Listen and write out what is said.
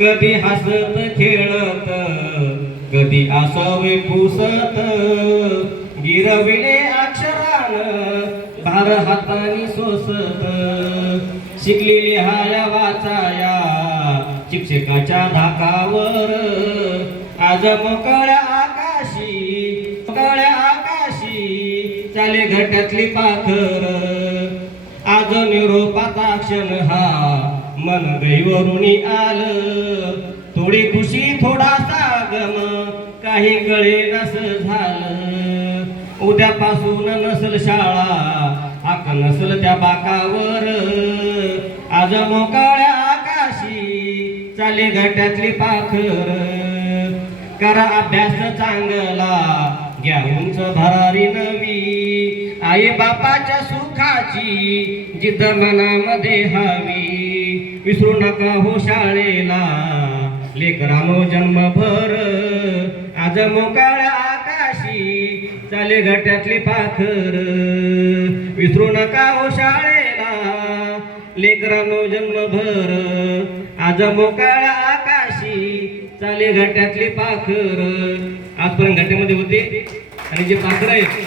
कधी हसत खेळत कधी असावे पुसत गिरविले अक्षरान भार हातानी सोसत शिकलेली हाया वाचाया शिक्षकाच्या धाकावर आज मोकळ्या आकाशी चाले घट्यातली पाखर आज निरोपाचा क्षण हा मन गैवरुनी आलं थोडी खुशी थोडासा गम काही कळे नस झालं उद्यापासून नसल शाळा हाक नसल त्या बाकावर आज मोकळ्या आकाशी चाले घट्यातली पाखर करा अभ्यास चांगला घ्या उंच भरारी नवी आई बापाच्या सुखाची जिद्द मनामध्ये हवी विसरू नका हो शाळेला लेकरानो जन्मभर आज मोकळ्या आकाशी चाले घट्यातली पाखर विसरू नका हो शाळेला लेकरानो जन्मभर आज मोकळ्या आकाशी चाले घट्यातली पाखर आजपर्यंत घट्यामध्ये होते आणि जे पाखर आहेत